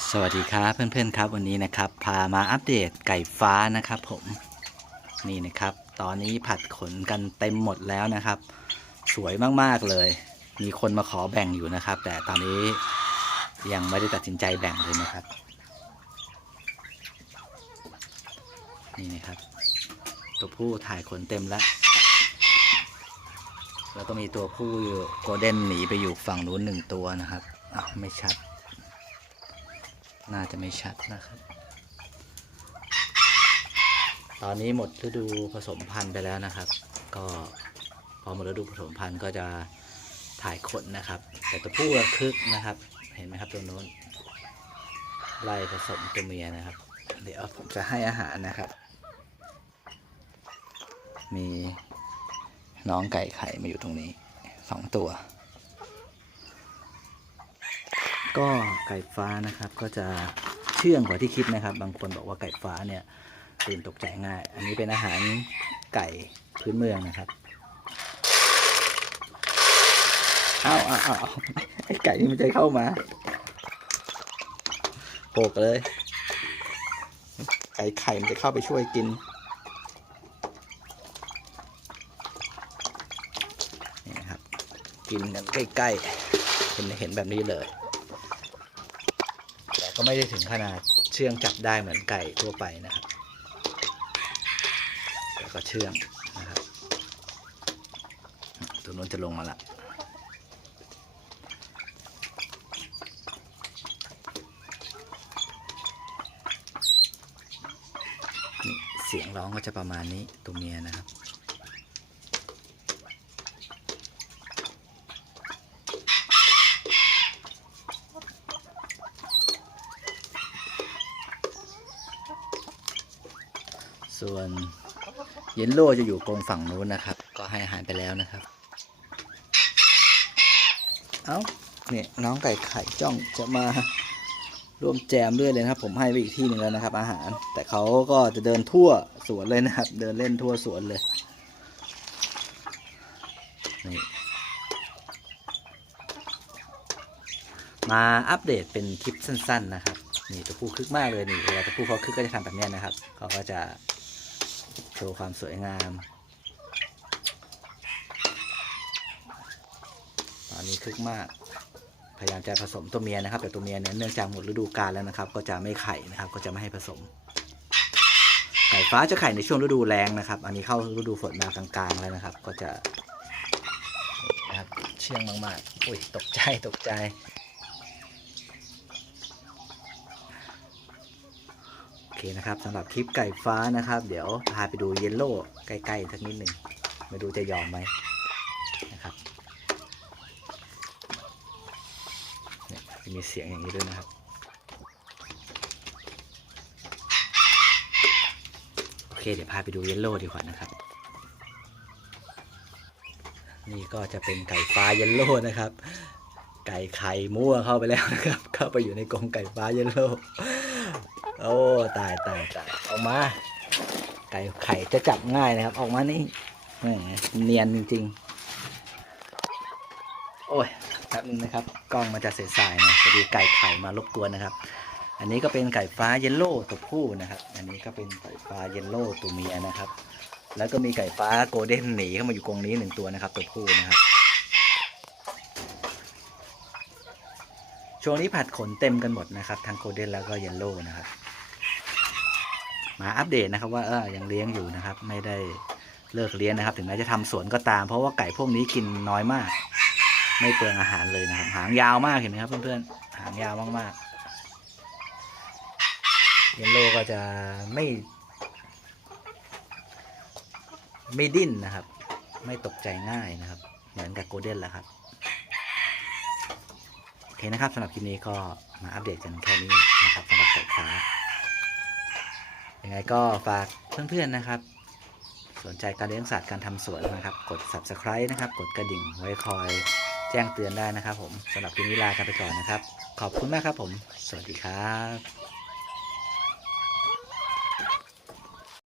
สวัสดีครับเพื่อนๆครับวันนี้นะครับ พามาอัปเดตไก่ฟ้านะครับ ผมนี่นะครับ ตอนนี้ผัดขนกันเต็มหมดแล้วนะครับ สวยมากๆเลย มีคนมาขอแบ่งอยู่นะครับ แต่ตอนนี้ยังไม่ได้ตัดสินใจแบ่งเลยนะครับ นี่นะครับ ตัวผู้ถ่ายขนเต็มแล้วแล้วก็มีตัวผู้โกลเด้นหนีไปอยู่ฝั่งนู้นหนึ่งตัวนะครับอ้าวไม่ชัด น่าจะไม่ชัดนะครับ ตอนนี้หมดฤดูผสมพันธุ์ไปแล้วนะครับ ก็พอหมดฤดูผสมพันธุ์ก็จะถ่ายขนนะครับ แต่ตัวผู้คึกนะครับ เห็นไหมครับตัวโน้นไล่ผสมตัวเมียนะครับ เดี๋ยวผมจะให้อาหารนะครับ มีน้องไก่ไข่มาอยู่ตรงนี้สองตัว ก็ไก่ฟ้านะครับก็จะเชื่องกว่าที่คิดนะครับ บางคนบอกว่าไก่ฟ้าเนี่ยตื่นตกใจง่าย อันนี้เป็นอาหารไก่พื้นเมืองนะครับเอาเอาเอาเอาไอไก่นี่มันจะเข้ามาโผกเลย ไก่ไข่มันจะเข้าไปช่วยกินนี่นะครับ กินกันใกล้ๆเห็นเห็นแบบนี้เลย ก็ไม่ได้ถึงขนาดเชื่องจับได้เหมือนไก่ทั่วไปนะครับแต่ก็เชื่องนะครับตัวนู้นจะลงมาละนี่เสียงร้องก็จะประมาณนี้ตัวเมียนะครับ ส่วนเยนโล่จะอยู่กรงฝั่งนู้นนะครับ ก็ให้อาหารไปแล้วนะครับ เอา้าเนี่ยน้องไก่ไข่จ้องจะมาร่วมแจมด้วยเลยนะครับ ผมให้ไปอีกที่หนึ่งแล้วนะครับ อาหาร แต่เขาก็จะเดินทั่วสวนเลยนะครับ เดินเล่นทั่วสวนเลยนี่มาอัปเดตเป็นคลิปสั้น ๆ นะครับ นี่ตัวผู้คึกมากเลยนี่เวลาตัวผู้เขาคึกก็จะทำแบบนี้นะครับเขาก็จะ โชว์ความสวยงาม ตอนนี้คึกมาก พยายามจะผสมตัวเมียนะครับ แต่ตัวเมียเนี่ยเนื่องจากหมดฤดูกาลแล้วนะครับ ก็จะไม่ไข่นะครับ ก็จะไม่ให้ผสม ไก่ฟ้าจะไข่ในช่วงฤดูแล้งนะครับ อันนี้เข้าฤดูฝนมากลางๆแล้วนะครับ ก็จะนะครับเชื่องมากๆอุ้ยตกใจตกใจ โอ เคนะครับสำหรับคลิปไก่ฟ้านะครับ เดี๋ยวพาไปดูเยลโล่ใกล้ๆสักนิดหนึ่งไม่รู้จะยอมไหมนะครับเนี่ยจะมีเสียงอย่างนี้ด้วยนะครับโอเคเดี๋ยวพาไปดูเยลโล่ดีกว่านะครับ นี่ก็จะเป็นไก่ฟ้าเยลโล่นะครับ ไก่ไข่มั่วเข้าไปแล้วนะครับ เข้าไปอยู่ในกรงไก่ฟ้าเยลโล่ โอ้ตายตายตายออกมา ไก่ไข่จะจับง่ายนะครับ ออกมานี่เนียนจริงๆ โอ้ยแป๊บนึงนะครับ กล้องมันจะเสียสายนะพอดีไก่ไข่มารบกวนนะครับ อันนี้ก็เป็นไก่ฟ้าเยลโล่ตัวผู้นะครับ อันนี้ก็เป็นไก่ฟ้าเยลโล่ตัวเมียนะครับ แล้วก็มีไก่ฟ้าโกลเด้นหนีเข้ามาอยู่กรงนี้หนึ่งตัวนะครับ ตัวผู้นะครับช่วงนี้ผัดขนเต็มกันหมดนะครับ ทั้งโกลเด้นแล้วก็เยลโล่นะครับ มาอัปเดตนะครับว่าเออยังเลี้ยงอยู่นะครับ ไม่ได้เลิกเลี้ยงนะครับ ถึงแม้จะทำสวนก็ตาม เพราะว่าไก่พวกนี้กินน้อยมาก ไม่เปลืองอาหารเลยนะครับ หางยาวมากเห็นไหมครับเพื่อนๆหางยาวมากๆเยลโลก็จะไม่ ไม่ดิ้นนะครับ ไม่ตกใจง่ายนะครับ เหมือนกับโกลเด้นแหละครับโอเคนะครับสำหรับคลิปนี้ก็มาอัปเดตกันแค่นี้นะครับสำหรับไก่ฟ้า ยังไงก็ฝากเพื่อนๆนะครับ สนใจการเลี้ยงสัตว์การทำสวนนะครับ กด subscribe นะครับ กดกระดิ่งไว้คอยแจ้งเตือนได้นะครับผมสำหรับคลิปนี้ลากันไปก่อนนะครับ ขอบคุณมากครับผม สวัสดีครับ